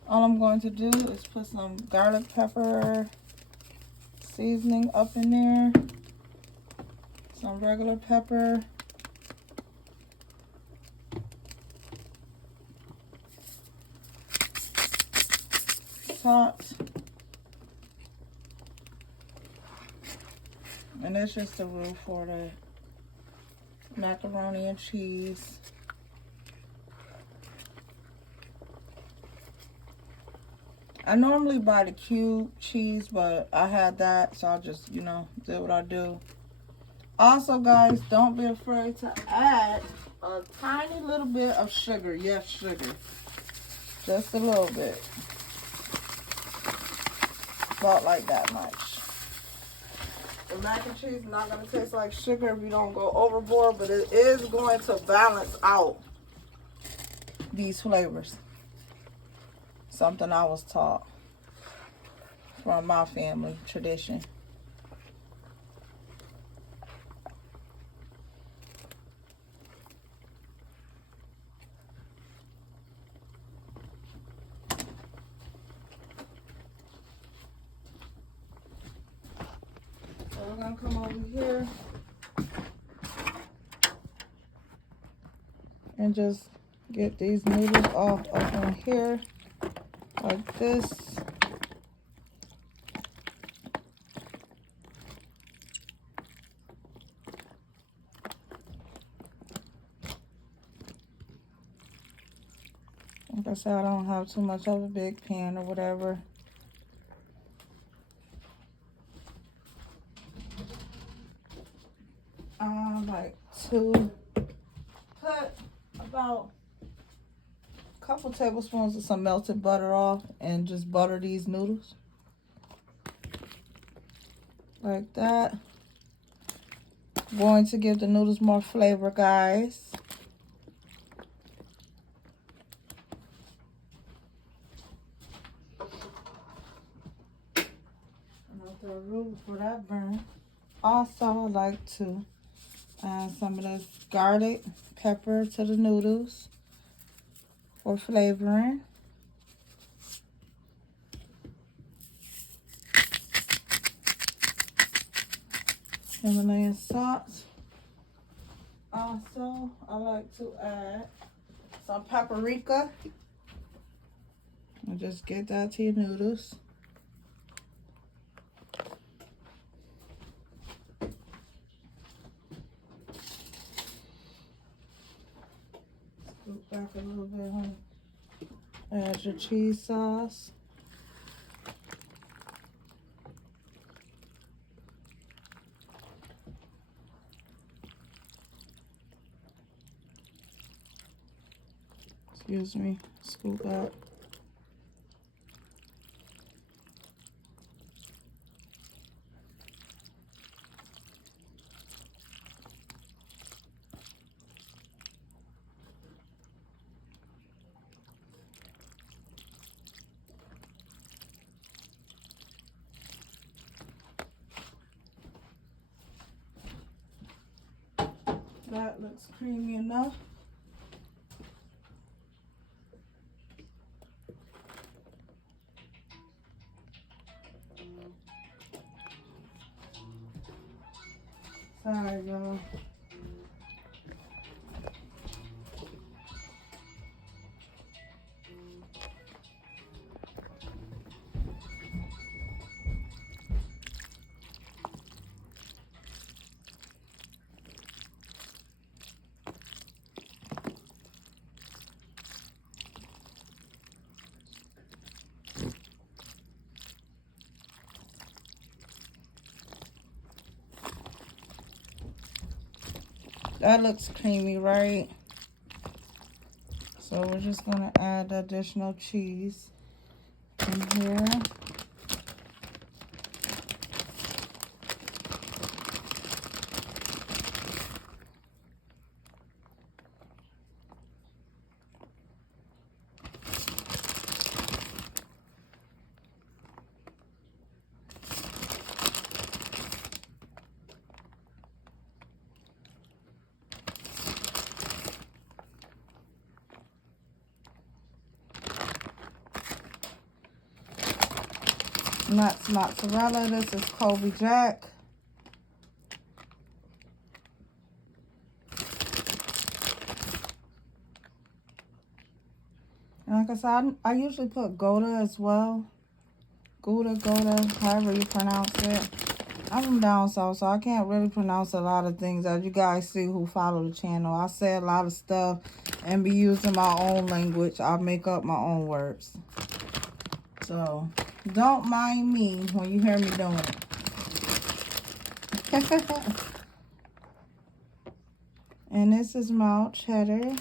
All I'm going to do is put some garlic pepper seasoning up in there. Some regular pepper. Salt. And it's just the roux for the macaroni and cheese. I normally buy the cube cheese, but I had that, so I just, you know, did what I do. Also, guys, don't be afraid to add a tiny little bit of sugar. Yes, sugar. Just a little bit. About like that much. The mac and cheese is not going to taste like sugar if you don't go overboard, but it is going to balance out these flavors. Something I was taught from my family tradition. So we're going to come over here and just get these noodles off up on here like this. Like I said, I don't have too much of a big pan or whatever. Like to put about a couple tablespoons of some melted butter off and just butter these noodles. Like that. Going to give the noodles more flavor, guys. Another roux for that burn. Also, I like to add some of this garlic pepper to the noodles for flavoring. Himalayan salt. Also, I like to add some paprika. And just get that to your noodles. Scoop back a little bit, honey. Add your cheese sauce. Excuse me, scoop up. That looks creamy enough. Sorry, y'all. That looks creamy, right? So we're just gonna add the additional cheese in here. Nuts mozzarella. This is Colby Jack. And like I said, I usually put Gouda as well. Gouda, however you pronounce it. I'm from down south, so I can't really pronounce a lot of things. As you guys see who follow the channel, I say a lot of stuff and be using my own language. I make up my own words. So don't mind me when you hear me doing it. And this is mild cheddar.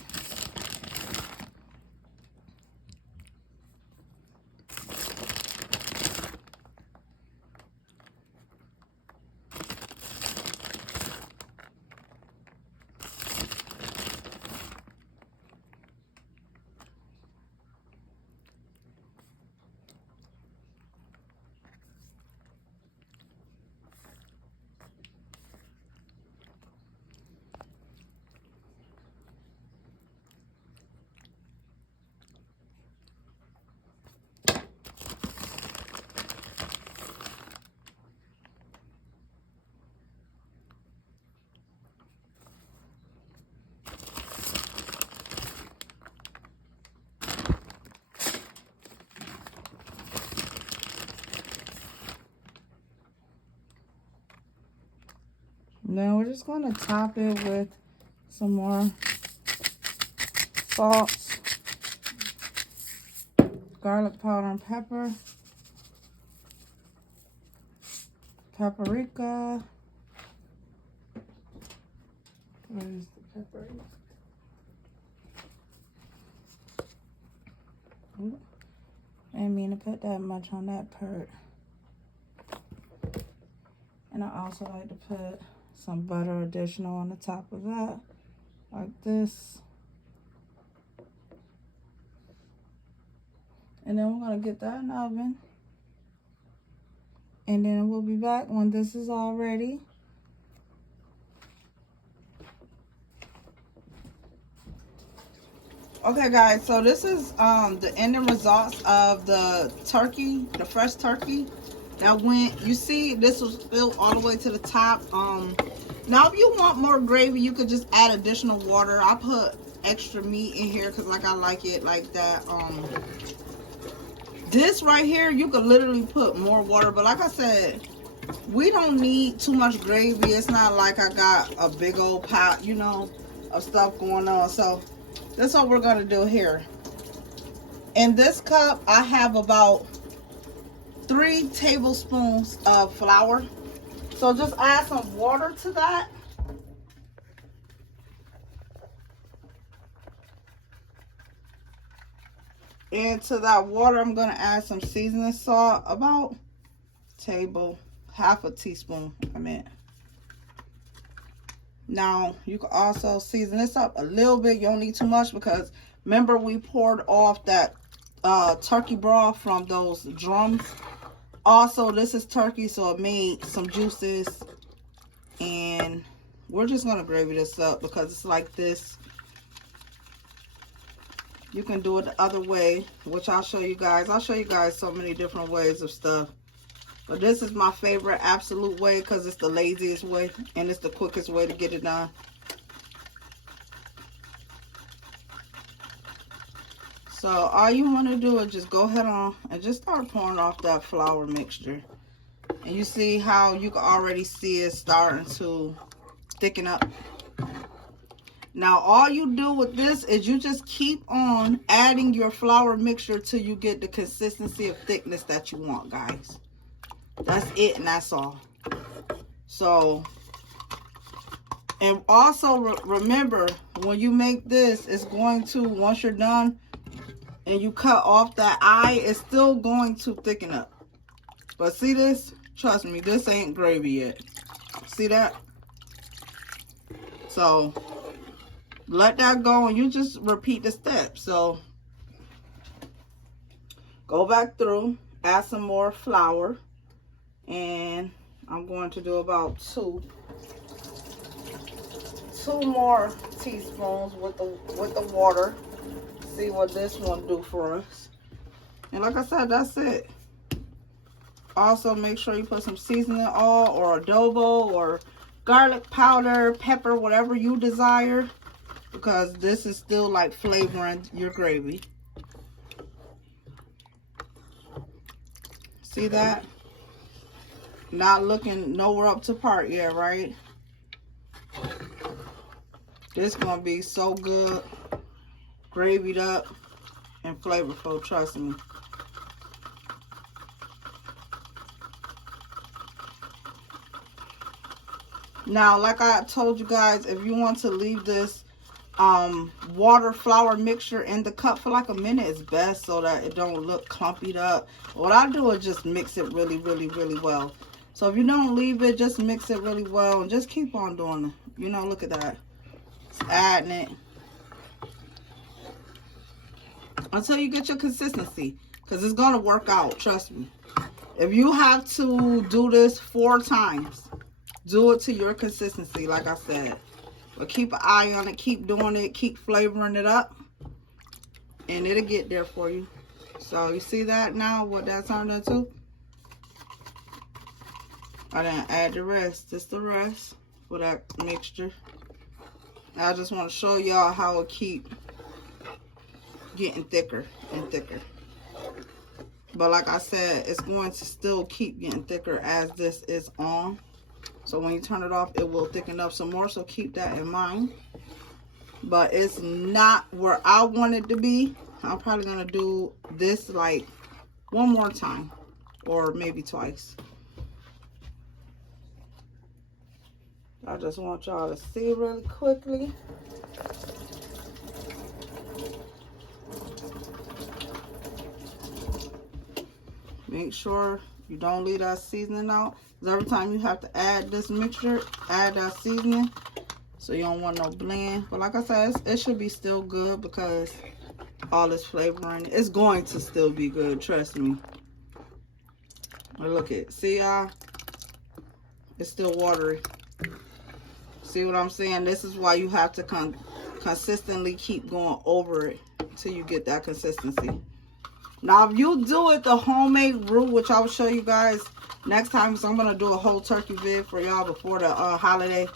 Now we're just going to top it with some more salt, garlic powder and pepper, paprika. Where is the paprika? Ooh, I didn't mean to put that much on that part. And I also like to put some butter additional on the top of that, like this. And then we're gonna get that in the oven. And then we'll be back when this is all ready. Okay guys, so this is the ending results of the turkey, the fresh turkey that went, you see this was filled all the way to the top. Now if you want more gravy, you could just add additional water. I put extra meat in here because like I like it like that. This right here, you could literally put more water, but like I said, we don't need too much gravy. It's not like I got a big old pot, you know, of stuff going on. So that's what we're gonna do here. In this cup, I have about 3 tablespoons of flour. So just add some water to that. And to that water, I'm gonna add some seasoning salt, about half a teaspoon, I meant. Now, you can also season this up a little bit. You don't need too much because remember we poured off that turkey broth from those drums. Also, this is turkey, so it made some juices. And we're just going to gravy this up because it's like this. You can do it the other way, which I'll show you guys. I'll show you guys so many different ways of stuff. But this is my favorite absolute way because it's the laziest way and it's the quickest way to get it done. So all you want to do is just go ahead on and just start pouring off that flour mixture. And you see how you can already see it starting to thicken up. Now all you do with this is you just keep on adding your flour mixture till you get the consistency of thickness that you want, guys. That's it and that's all. So, and also remember, when you make this, it's going to, once you're done and you cut off that eye, it's still going to thicken up. But see this? Trust me, this ain't gravy yet. See that? So, let that go and you just repeat the steps. So, go back through, add some more flour. And I'm going to do about two more teaspoons with the water. See what this one do for us. And like I said, that's it. Also, make sure you put some seasoning oil or adobo or garlic powder, pepper, whatever you desire, because this is still like flavoring your gravy. See that? Not looking nowhere up to part yet, right? This gonna be so good, gravied up and flavorful, trust me. Now, like I told you guys, if you want to leave this water flour mixture in the cup for like a minute, it's best so that it don't look clumpied up. What I do is just mix it really well. So if you don't leave it, just mix it really well and just keep on doing it. You know, look at that. Just adding it until you get your consistency, because it's gonna work out, trust me. If you have to do this 4 times, do it to your consistency, like I said. But keep an eye on it, keep doing it, keep flavoring it up, and it'll get there for you. So you see that now, what that turned into? I didn't add the rest, just the rest for that mixture. I just want to show y'all how it keep getting thicker and thicker. But like I said, it's going to still keep getting thicker as this is on. So when you turn it off, it will thicken up some more. So keep that in mind. But it's not where I want it to be. I'm probably going to do this like 1 more time. Or maybe twice. I just want y'all to see really quickly. Make sure you don't leave that seasoning out. Because every time you have to add this mixture, add that seasoning. So you don't want no blend. But like I said, it should be still good because all this flavoring. It's going to still be good, trust me. But look at, see y'all? It's still watery. See what I'm saying? This is why you have to consistently keep going over it until you get that consistency. Now, if you do it the homemade roux, which I will show you guys next time, so I'm going to do a whole turkey vid for y'all before the holiday.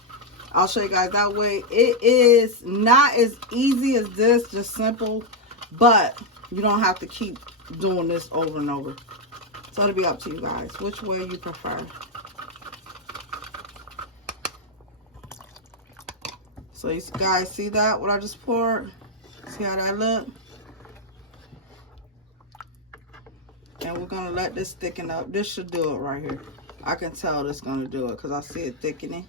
I'll show you guys that way. It is not as easy as this, just simple, but you don't have to keep doing this over and over. So it'll be up to you guys, which way you prefer. So you guys see that, what I just poured? See how that look? And we're going to let this thicken up. This should do it right here. I can tell this going to do it because I see it thickening.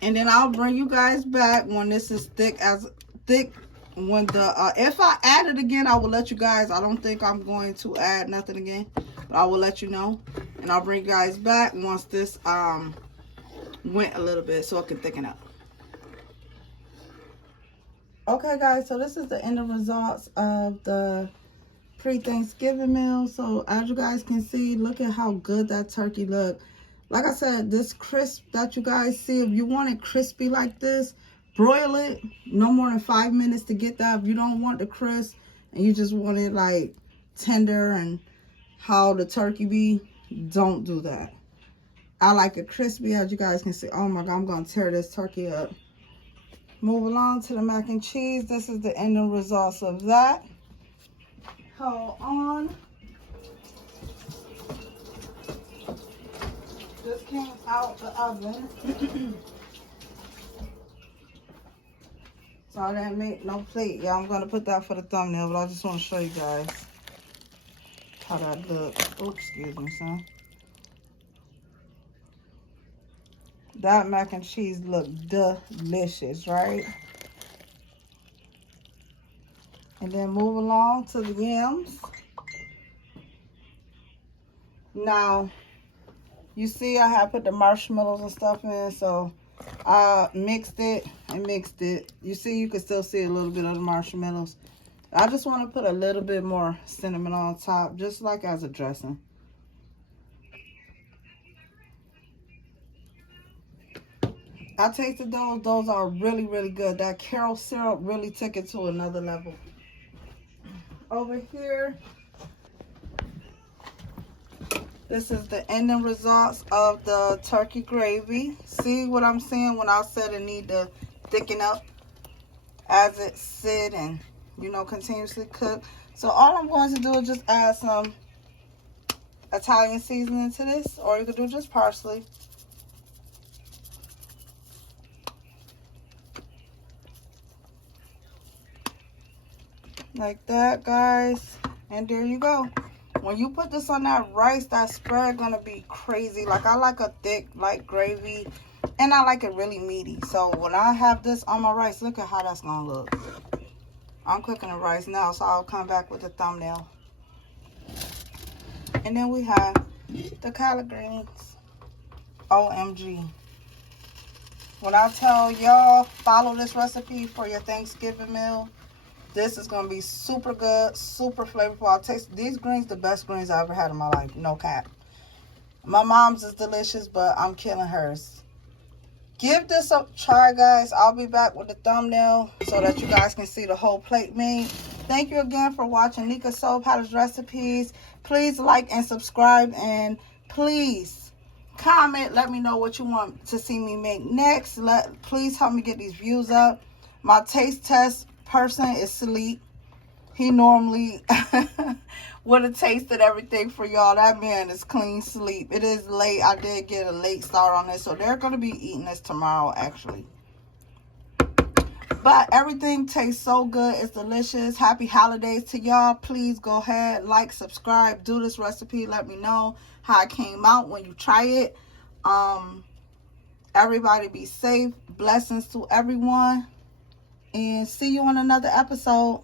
And then I'll bring you guys back when this is thick. When the if I add it again, I will let you guys. I don't think I'm going to add nothing again, but I will let you know. And I'll bring you guys back once this went a little bit so it can thicken up. Okay guys, so this is the end results of the pre-Thanksgiving meal. So as you guys can see, look at how good that turkey look. Like I said, this crisp that you guys see, if you want it crispy like this, broil it no more than 5 minutes to get that. If you don't want the crisp and you just want it like tender and how the turkey be, don't do that. I like it crispy, as you guys can see. Oh my God, I'm gonna tear this turkey up. Move along to the mac and cheese. This is the end results of that. Hold on. This came out the oven. So I didn't make no plate. Yeah, I'm going to put that for the thumbnail, but I just want to show you guys how that looks. Oh, excuse me, son. That mac and cheese look delicious, right? And then move along to the yams. Now, you see I have put the marshmallows and stuff in, so I mixed it and mixed it. You see, you can still see a little bit of the marshmallows. I just want to put a little bit more cinnamon on top, just like as a dressing. I tasted those. Those are really, really good. That Karo syrup really took it to another level. Over here, this is the ending results of the turkey gravy. See what I'm saying when I said it need to thicken up as it sit and, you know, continuously cook. So all I'm going to do is just add some Italian seasoning to this, or you could do just parsley. Like that, guys. And there you go. When you put this on that rice, that spread gonna be crazy. Like, I like a thick, light gravy. And I like it really meaty. So when I have this on my rice, look at how that's going to look. I'm cooking the rice now, so I'll come back with the thumbnail. And then we have the collard greens. OMG. When I tell y'all, follow this recipe for your Thanksgiving meal, this is going to be super good, super flavorful. I'll taste these greens, the best greens I ever had in my life. No cap. My mom's is delicious, but I'm killing hers. Give this a try, guys. I'll be back with the thumbnail so that you guys can see the whole plate made. Thank you again for watching Nika Soul Palace Recipes. Please like and subscribe, and please comment. Let me know what you want to see me make next. Please help me get these views up. My taste test person is asleep. He normally would have tasted everything for y'all. That man is clean sleep. It is late. I did get a late start on this, so they're going to be eating this tomorrow, actually. But everything tastes so good. It's delicious. Happy holidays to y'all. Please go ahead, like, subscribe, do this recipe. Let me know how it came out when you try it. Everybody be safe. Blessings to everyone. And see you on another episode.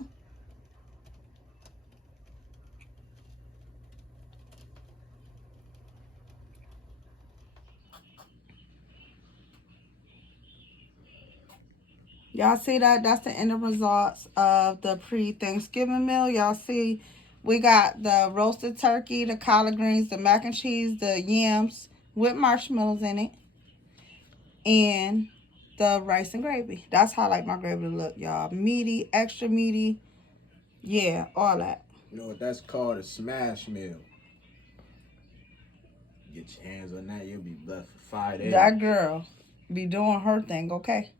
Y'all see that? That's the end results of the pre-Thanksgiving meal. Y'all see we got the roasted turkey, the collard greens, the mac and cheese, the yams with marshmallows in it, and the rice and gravy. That's how I like my gravy to look, y'all. Meaty, extra meaty. Yeah, all that. You know what that's called? A smash meal. Get your hands on that, you'll be blessed for 5 days. That girl be doing her thing, okay?